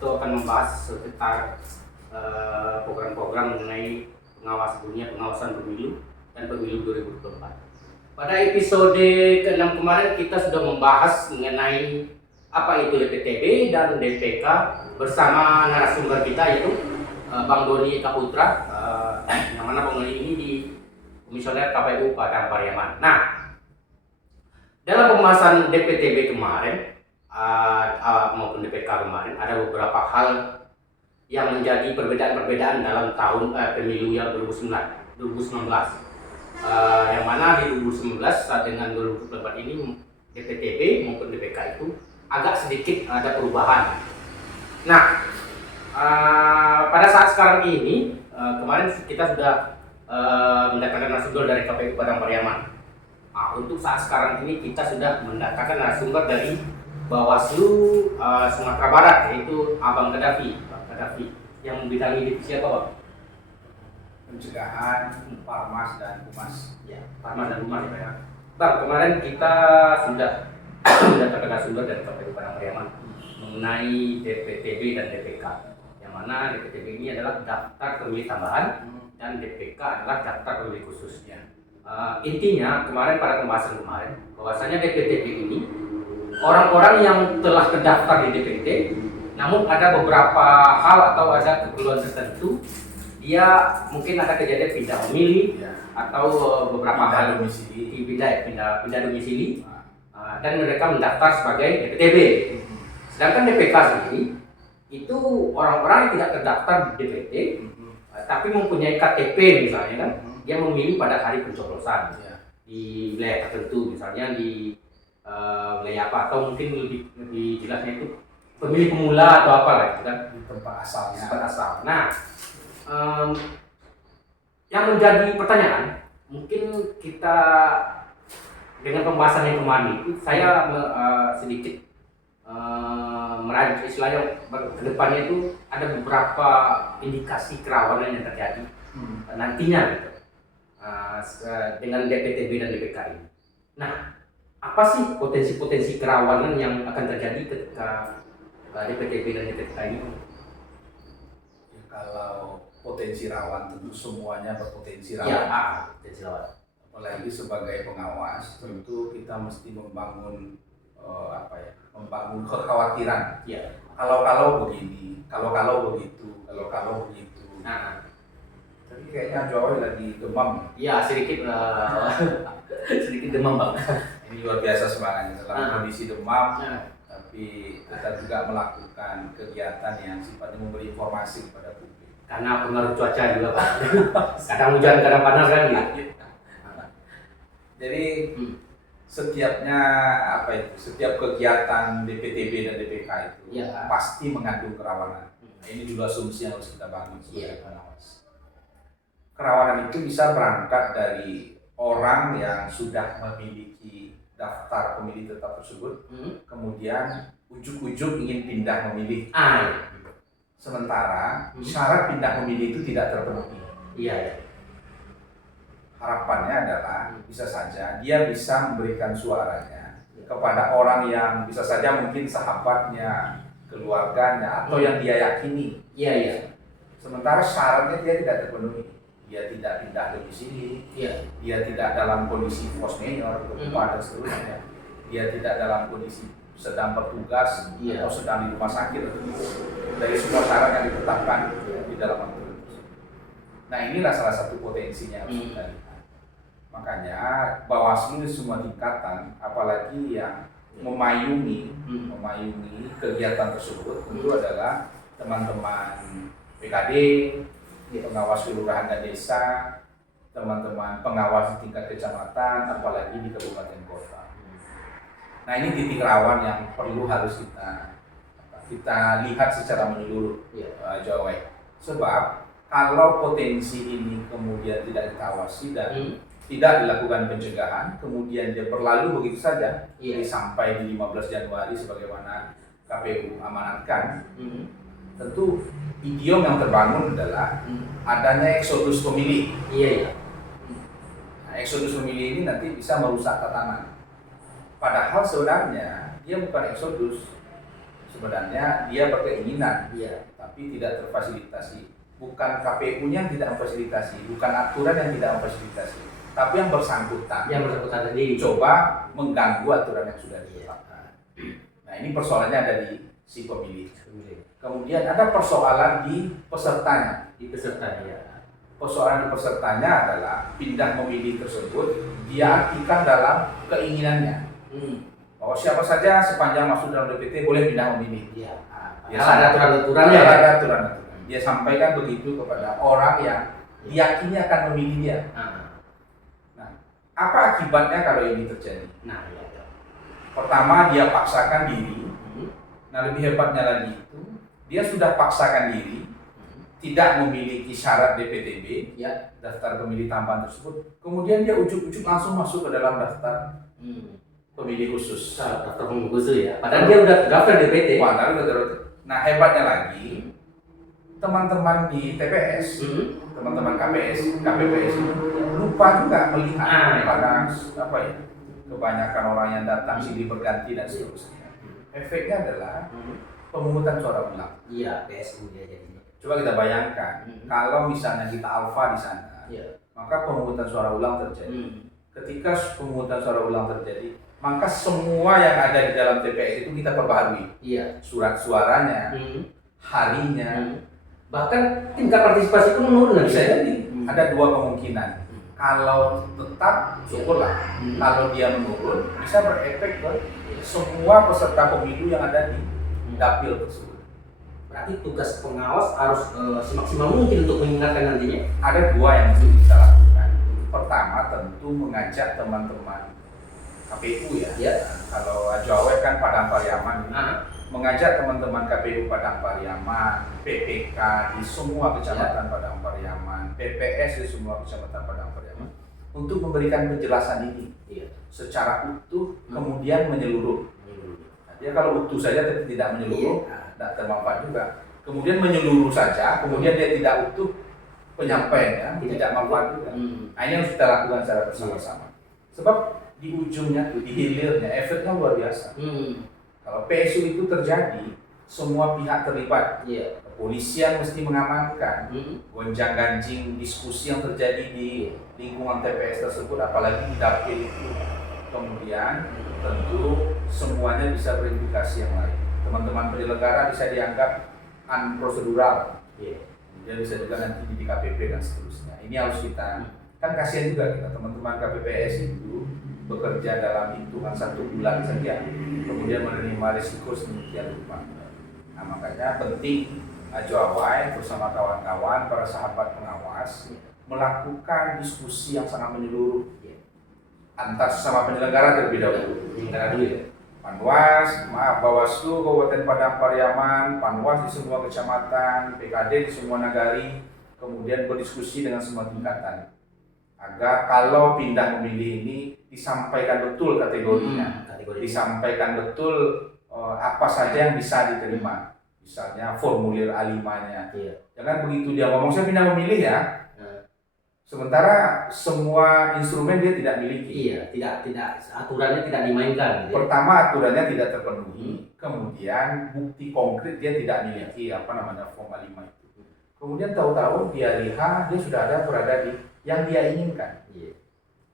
itu akan membahas sekitar program-program mengenai pengawasan pemilu dan pemilu 2024. Pada episode ke-6 kemarin kita sudah membahas mengenai apa itu DPTB dan DPK bersama narasumber kita yaitu Bang Doni Eka Putra, yang mana Bang Doni ini di Komisioner KPU Padang Pariaman. Nah, dalam pembahasan DPTB kemarin maupun DPK kemarin ada beberapa hal yang menjadi perbedaan-perbedaan dalam tahun pemilu yang 2019. Yang mana di 2019 dengan 2024 ini DPTB maupun DPK itu agak sedikit ada perubahan. Nah, pada saat sekarang ini kemarin kita sudah mendatangkan narasumber dari KPU Padang Pariaman. Untuk saat sekarang ini kita sudah mendatangkan narasumber dari Bawaslu Sumatera Barat, yaitu Abang Gaddafi yang membidangi divisi apa, Bang? Pencegahan, Parmas dan Humas. Ya, Parmas dan Humas ya. Bang, kemarin kita sudah mendatangkan narasumber dari KPU Padang Pariaman mengenai DPTB dan DPK. Yang mana DPTB ini adalah daftar pemilih tambahan dan DPK adalah daftar pemilih khususnya. Intinya kemarin pada pembahasan kemarin bahwasanya DPTB ini orang-orang yang telah terdaftar di DPT, namun ada beberapa hal atau ada keperluan tertentu, dia mungkin ada kejadian pindah memilih atau beberapa hal domisili, pindah domisili, dan mereka mendaftar sebagai DPTB. Sedangkan DPK sendiri itu orang-orang yang tidak terdaftar di DPT, tapi mempunyai KTP misalnya kan, dia memilih pada hari pencoblosan di wilayah tertentu, misalnya di wilayah apa, atau mungkin lebih jelasnya itu pemilih pemula atau apa lah gitu kan, Di tempat asalnya. tempat asal. Nah, yang menjadi pertanyaan, mungkin kita dengan pembahasan yang kemarin itu saya sedikit merancang istilahnya ke depannya itu ada beberapa indikasi kerawanan yang terjadi nantinya gitu, dengan DPTB dan DPK ini. Nah, apa sih potensi-potensi kerawanan yang akan terjadi ketika DPTB dan DPK ini? Ya, kalau potensi rawan tentu semuanya berpotensi rawan. Ya, potensi rawan. Apalagi sebagai pengawas tentu kita mesti membangun membangun kekhawatiran. Ya. Kalau begini, kalau begitu, kalau begitu. Nah, Tapi kayaknya Joy lagi demam. ya sedikit sedikit demam, Bang. Ini luar biasa semangatnya dalam kondisi demam. Nah, Tapi kita juga melakukan kegiatan yang sifatnya memberi informasi kepada publik. karena pengaruh cuaca juga, Pak. Kadang hujan, kadang panas kan gitu. Jadi setiap kegiatan DPTB dan DPK itu pasti mengandung kerawanan. Nah, ini juga asumsi yang harus kita bangun sebagai pengawas. Kerawanan itu bisa berangkat dari orang yang sudah memiliki daftar pemilih tetap tersebut, kemudian ujuk-ujuk ingin pindah memilih. Sementara syarat pindah memilih itu tidak terpenuhi. Iya. Harapannya adalah bisa saja dia bisa memberikan suaranya kepada orang yang bisa saja mungkin sahabatnya, keluarganya, atau yang dia yakini. Iya. Sementara syaratnya dia tidak terpenuhi. Dia tidak pindah domisili, dia tidak dalam kondisi force majeure dan seterusnya, dia tidak dalam kondisi sedang bertugas atau sedang di rumah sakit, dari semua syarat yang ditetapkan di dalam aturan tersebut. Nah, inilah salah satu potensinya harus kita lihat. Makanya Bawaslu semua tingkatan, apalagi yang memayungi kegiatan tersebut, tentu adalah teman-teman PKD, pengawas kelurahan dan desa, teman-teman pengawas di tingkat kecamatan, apalagi di kabupaten kota. Nah, ini titik rawan yang perlu harus kita lihat secara menyeluruh, Joy. Sebab kalau potensi ini kemudian tidak ditawasi dan tidak dilakukan pencegahan, kemudian dia berlalu begitu saja, sampai di 15 Januari sebagaimana KPU amanatkan, tentu idiom yang terbangun adalah adanya eksodus pemilih. Nah, eksodus pemilih ini nanti bisa merusak tatanan. Padahal sebenarnya dia bukan eksodus. Sebenarnya dia berkeinginan, Iya. tapi tidak terfasilitasi. Bukan KPU-nya yang tidak memfasilitasi, bukan aturan yang tidak memfasilitasi, tapi yang bersangkutan Yang bersangkutan tadi coba mengganggu aturan yang sudah ditetapkan. Nah, ini persoalannya ada di si pemilih. Kemudian ada persoalan di pesertanya. di peserta ya. Persoalan di pesertanya adalah pindah memilih tersebut dia artikan dalam keinginannya. Bahwa siapa saja sepanjang masuk dalam DPT boleh pindah memilih. Iya. Ya, Ada aturan-aturannya. ada aturan-aturan. Dia sampaikan begitu kepada orang yang diyakini akan memilih dia. Nah, apa akibatnya kalau ini terjadi? Nah, ya. Pertama, dia paksakan diri. Nah, lebih hebatnya lagi itu, dia sudah paksakan diri, tidak memiliki syarat DPTB, Ya. daftar pemilih tambahan tersebut. Kemudian dia ujuk-ujuk langsung masuk ke dalam daftar pemilih khusus. Daftar pemilih khusus ya. Padahal dia udah daftar DPT. Padahal udah terus. Nah, hebatnya lagi, teman-teman di TPS, teman-teman KPS itu lupa juga melihat pada apa ya, kebanyakan orang yang datang silih berganti dan seterusnya. Efeknya adalah pemungutan suara ulang. Iya, PSU dia jadinya. Coba kita bayangkan, kalau misalnya kita alfa di sana, maka pemungutan suara ulang terjadi. Ketika pemungutan suara ulang terjadi, maka semua yang ada di dalam TPS itu kita perbaharui. Iya. Surat suaranya, harinya, bahkan tingkat partisipasi itu menurun bisa jadi. Ada dua kemungkinan. Kalau tetap, syukurlah. Kalau dia menurun, bisa berefek ke semua peserta pemilu yang ada di dapil tersebut. Berarti tugas pengawas harus semaksimal mungkin untuk mengingatkan nantinya. Ada dua yang harus kita lakukan. Pertama, tentu mengajak teman-teman KPU ya. Kalau Ajawe kan Padang Pariaman. Mengajak teman-teman KPU Padang Pariaman, PPK di semua kecamatan Padang Pariaman, PPS di semua kecamatan Padang Pariaman untuk memberikan penjelasan ini secara utuh, kemudian menyeluruh. Dia kalau utuh saja tapi tidak menyeluruh, tidak termanfaat juga. Kemudian menyeluruh saja, kemudian dia tidak utuh penyampaiannya, tidak manfaat juga. Nah, ini harus kita lakukan secara bersama-sama. Sebab di ujungnya, di hilirnya, efeknya luar biasa. Kalau PSU itu terjadi, semua pihak terlibat. Kepolisian mesti mengamankan gonjang-ganjing diskusi yang terjadi di lingkungan TPS tersebut, apalagi di dapil itu. Kemudian tentu semuanya bisa berimplikasi yang lain. Teman-teman penyelenggara bisa dianggap unprosedural. Kemudian bisa juga nanti di KPP dan seterusnya. Ini harus kita, kan kasihan juga kita teman-teman KPPS itu bekerja dalam hitungan 1 bulan saja, kemudian menerima risiko sedemikian rupa. Nah, makanya penting Ajawai bersama kawan-kawan, para sahabat pengawas melakukan diskusi yang sangat menyeluruh antar sesama penyelenggara terlebih dahulu. Panwas, Bawaslu Kabupaten Padang Pariaman, Panwas di semua kecamatan, PKD di semua nagari, kemudian berdiskusi dengan semua tingkatan. Agar kalau pindah memilih ini disampaikan betul kategorinya, disampaikan betul apa saja yang bisa diterima, misalnya formulir A5-nya. Jangan begitu dia ngomong saya pindah memilih ya, sementara semua instrumen dia tidak miliki. Tidak aturannya tidak dimainkan. Pertama aturannya tidak terpenuhi, kemudian bukti konkret dia tidak miliki form A5 itu. Kemudian tahu-tahu dia lihat dia sudah ada berada di yang dia inginkan.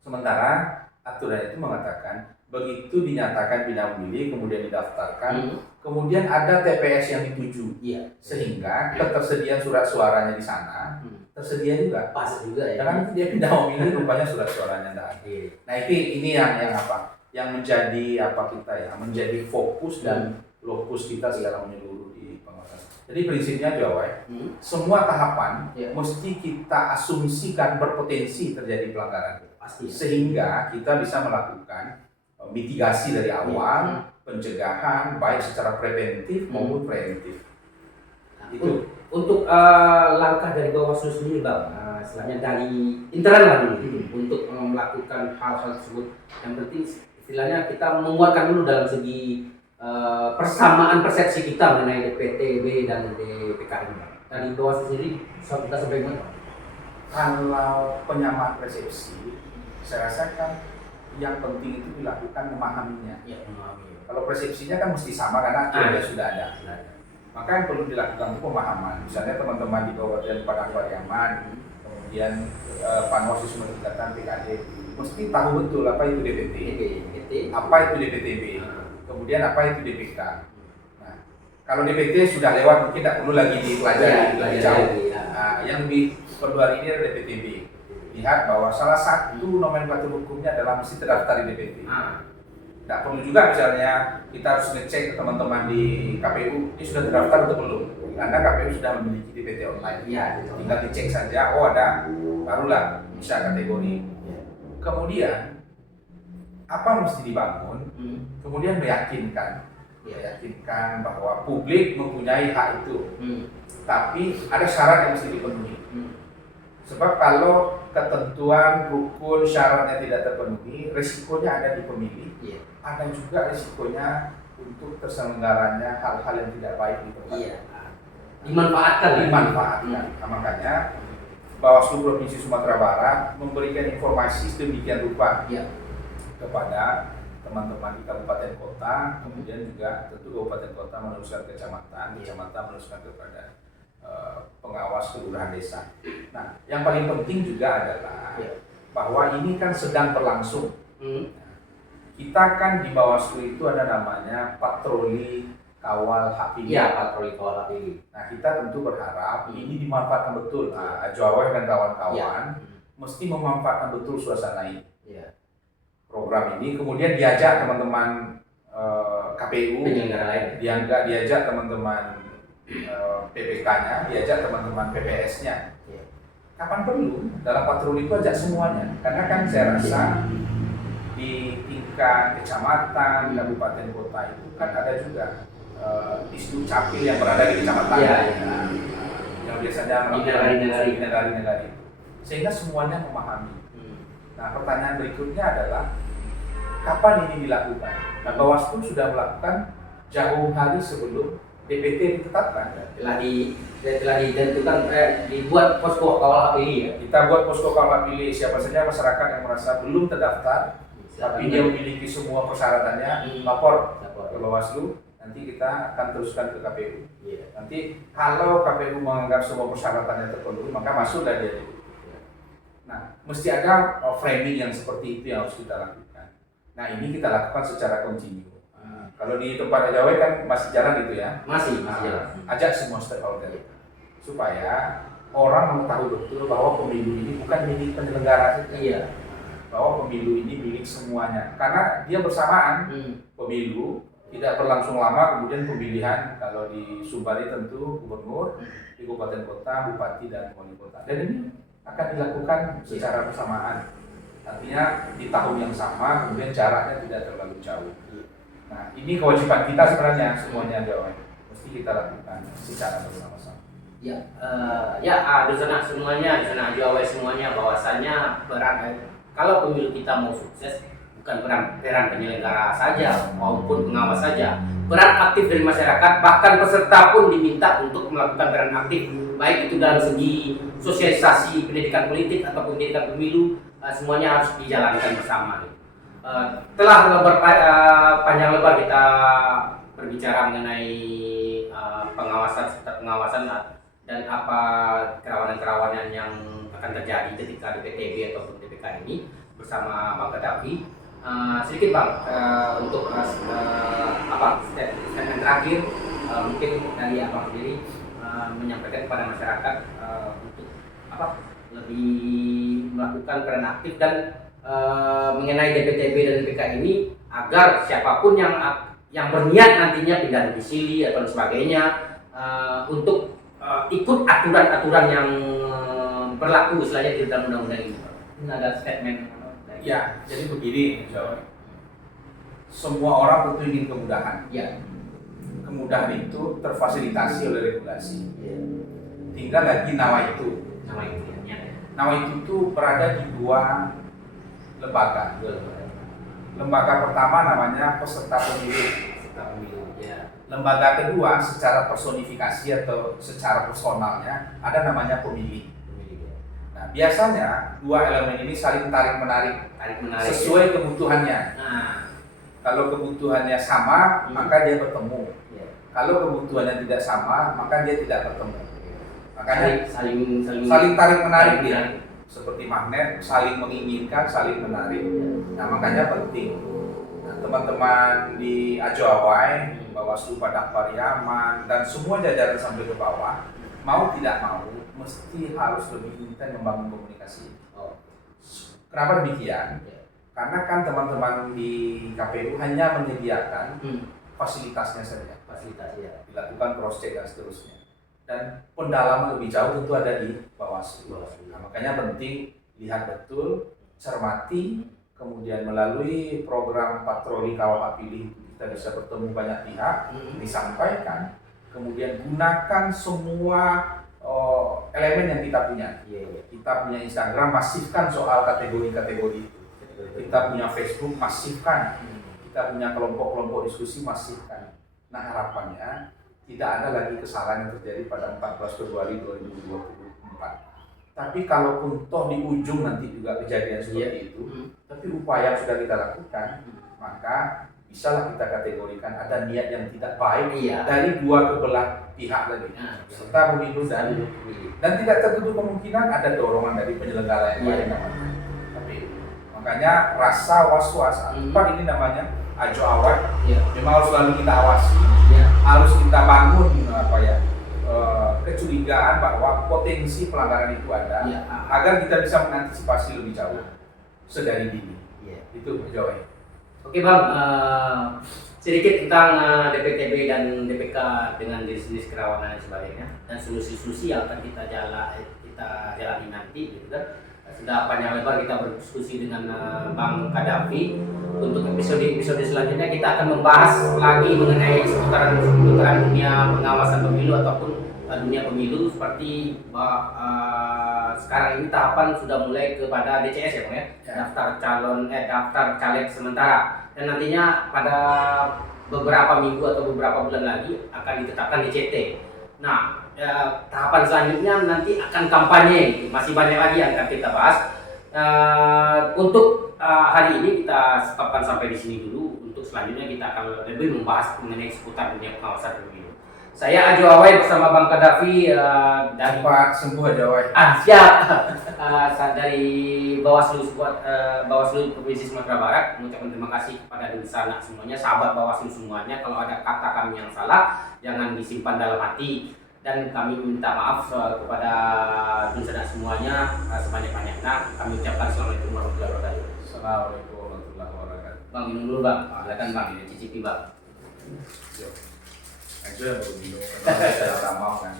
Sementara aturan itu mengatakan begitu dinyatakan pindah memilih kemudian didaftarkan, kemudian ada TPS yang dituju, sehingga ketersediaan surat suaranya di sana tersedia juga. Pas juga ya. Karena dia pindah memilih rupanya surat suaranya tidak ada. Nah ini yang apa? Yang menjadi apa kita ya? Menjadi fokus dan lokus kita secara menyeluruh di pengawasan. Jadi prinsipnya Jawa, semua tahapan mesti kita asumsikan berpotensi terjadi pelanggaran. Pasti. Sehingga kita bisa melakukan mitigasi dari awal, pencegahan baik secara preventif maupun preventif. Itu untuk langkah dari Bawaslu sendiri Bang, istilahnya dari internal lah dulu untuk melakukan hal-hal tersebut. Yang penting istilahnya kita menguatkan dulu dalam segi persamaan persepsi kita mengenai DPTB dan DPK ini. Dari Bawaslu sendiri kita sampai mana? Kalau penyamaan persepsi, saya rasakan yang penting itu dilakukan memahaminya. Memahami. Kalau persepsinya kan mesti sama karena aturannya sudah ada. Maka yang perlu dilakukan itu pemahaman. Misalnya teman-teman di Kabupaten Padang Pariaman, kemudian Panwaslu Sumatera Selatan PKD, mesti tahu betul apa itu DPT, apa itu DPTB, kemudian apa itu DPK. Nah, kalau DPT sudah lewat mungkin tidak perlu lagi dipelajari lebih jauh. Nah, yang lebih perlu hari ini adalah DPTB. Lihat bahwa salah satu nomenklatur hukumnya adalah mesti terdaftar di DPT. Tidak perlu juga misalnya kita harus ngecek ke teman-teman di KPU ini sudah terdaftar atau belum, karena KPU sudah memiliki DPT online. Tinggal dicek saja, oh ada, barulah bisa kategori. Kemudian apa mesti dibangun? Kemudian meyakinkan bahwa publik mempunyai hak itu. Tapi ada syarat yang mesti dipenuhi. Sebab kalau ketentuan, rukun, syaratnya tidak terpenuhi, risikonya ada di pemilih, ada juga risikonya untuk terselenggaranya hal-hal yang tidak baik di tempat. Dimanfaatkan. Nah, makanya Bawaslu Provinsi Sumatera Barat memberikan informasi sedemikian rupa kepada teman-teman di kabupaten kota, kemudian juga tentu kabupaten kota meneruskan kecamatan meneruskan kepada pengawas kelurahan desa. Nah, yang paling penting juga adalah bahwa ini kan sedang berlangsung. Kita kan di Bawaslu itu ada namanya patroli kawal hak pilih. Patroli kawal hak pilih. Nah, kita tentu berharap ini dimanfaatkan betul. Nah, Jawaweh dan kawan-kawan mesti memanfaatkan betul suasana ini. Program ini kemudian diajak teman-teman KPU, diajak teman-teman PPK-nya, diajak teman-teman PPS-nya. Kapan perlu dalam patroli itu ajak semuanya, karena kan saya rasa di tingkat kecamatan, kabupaten kota itu kan ada juga Disduk Capil yang berada di kecamatan, yang biasanya melakukan negari-negari, sehingga semuanya memahami. Nah, pertanyaan berikutnya adalah kapan ini dilakukan? Nah, Bawaslu sudah melakukan jauh hari sebelum DPT ditetapkan. Telah ditentukan, dibuat posko kawal hak pilih ya. Kita buat posko kawal hak pilih. Siapa saja masyarakat yang merasa belum terdaftar, tapi dia memiliki semua persyaratannya, lapor ke Bawaslu. Nanti kita akan teruskan ke KPU. Nanti kalau KPU menganggap semua persyaratannya terpenuhi, maka masuklah dia. Nah, mesti ada framing yang seperti itu yang harus kita lakukan. Nah, ini kita lakukan secara kontinu. Kalau di tempat Jawaweh kan masih jalan gitu ya? Masih jalan. Ajak semua stakeholder supaya orang mengetahui betul bahwa pemilu ini bukan milik penyelenggara saja. Bahwa pemilu ini milik semuanya. Karena dia bersamaan. Pemilu tidak berlangsung lama, kemudian pemilihan kalau di Sumbar tentu gubernur, di kabupaten kota, bupati dan wali kota. Dan ini akan dilakukan secara bersamaan. Artinya di tahun yang sama, kemudian jaraknya tidak terlalu jauh. Nah, ini kewajiban kita sebenarnya semuanya Jawaweh. Mesti kita lakukan secara bersama-sama. Di sana semuanya, di sana Jawaweh semuanya bahwasannya peran kalau pemilu kita mau sukses bukan peran penyelenggara saja maupun pengawas saja. Peran aktif dari masyarakat, bahkan peserta pun diminta untuk melakukan peran aktif, baik itu dalam segi sosialisasi pendidikan politik atau pendidikan pemilu, semuanya harus dijalankan bersama. Telah panjang lebar kita berbicara mengenai pengawasan dan apa kerawanan-kerawanan yang akan terjadi ketika DPTB ataupun DPK ini bersama Bang Gaddafi. Sedikit Bang, untuk statement terakhir mungkin dari Abang sendiri menyampaikan kepada masyarakat untuk lebih melakukan peran aktif dan mengenai DPTB dan DPK ini agar siapapun yang berniat nantinya pindah domisili atau sebagainya untuk ikut aturan-aturan yang berlaku istilahnya di dalam undang-undang ini. Ini ada statement. Ya, jadi begini, semua orang tentu ingin kemudahan. Kemudahan itu terfasilitasi oleh regulasi. Tinggal lagi nawaitu. Nawaitu itu berada di dua lembaga. Lembaga pertama namanya peserta pemilu. Lembaga kedua secara personifikasi atau secara personalnya ada namanya pemilih. Nah, biasanya dua elemen ini saling tarik menarik sesuai kebutuhannya. Kalau kebutuhannya sama, maka dia bertemu. Ya. Kalau kebutuhannya tidak sama, maka dia tidak bertemu. Makanya saling tarik menarik dia, seperti magnet, saling menginginkan, saling menarik. Nah, makanya penting. Nah, teman-teman di Ajo Awai, Bawaslu Padang Pariaman, dan semua jajaran sampai ke bawah, mau tidak mau, mesti harus lebih intens membangun komunikasi. Kenapa demikian? Karena kan teman-teman di KPU hanya menyediakan fasilitasnya saja, dilakukan cross check dan seterusnya. Dan pendalaman lebih jauh tentu ada di Bawaslu. Nah, makanya penting lihat betul, cermati, kemudian melalui program patroli kawal pilih kita bisa bertemu banyak pihak, disampaikan, kemudian gunakan semua elemen yang kita punya. Kita punya Instagram, masifkan soal kategori-kategori itu. Kita punya Facebook, masifkan. Kita punya kelompok-kelompok diskusi, masifkan. Nah, harapannya tidak ada lagi kesalahan yang terjadi pada 14 Februari 2024. Tapi kalaupun toh di ujung nanti juga kejadian seperti itu, tapi upaya yang sudah kita lakukan, maka bisalah kita kategorikan ada niat yang tidak baik dari dua kebelah pihak tadi, serta pemilu dan tidak tertutup kemungkinan ada dorongan dari penyelenggara yang lain namanya. Tapi makanya rasa was-was, ini namanya Ajo Awai, memang harus selalu kita awasi, harus kita bangun kecurigaan bahwa potensi pelanggaran itu ada, agar kita bisa mengantisipasi lebih jauh sedari dini. Itu Ajo Awai. Oke Bang, sedikit tentang DPTB dan DPK dengan jenis-jenis kerawanan dan sebagainya, dan solusi-solusi yang akan kita jalani nanti, gitu kan. Sudah panjang lebar kita berdiskusi dengan Bang Kadafi. Untuk episode selanjutnya kita akan membahas lagi mengenai seputaran dunia pengawasan pemilu ataupun dunia pemilu, seperti sekarang ini tahapan sudah mulai kepada DCS ya Bang ya, daftar caleg sementara, dan nantinya pada beberapa minggu atau beberapa bulan lagi akan ditetapkan DCT. Nah, tahapan selanjutnya nanti akan kampanye, masih banyak lagi yang akan kita bahas. Untuk hari ini kita stopkan sampai di sini dulu. Untuk selanjutnya kita akan lebih membahas mengenai seputar dunia pengawasan pemilu. Saya Ajo Awai bersama Bang Kadafi dari Pak Sembuh Ajo Awai. Siap. Dari Bawaslu Provinsi Sumatera Barat, mengucapkan terima kasih kepada Dunsana semuanya, sahabat Bawaslu semuanya. Kalau ada kata kami yang salah, jangan disimpan dalam hati. Dan kami minta maaf kepada Dunsana semuanya sebanyak-banyaknya. Kami ucapkan Assalamualaikum warahmatullahi wabarakatuh. Assalamualaikum warahmatullahi wabarakatuh. Bang, minum dulu Bang. Silakan Bang, cicipi Bang. Ajo yang baru minum, karena saya mau kan.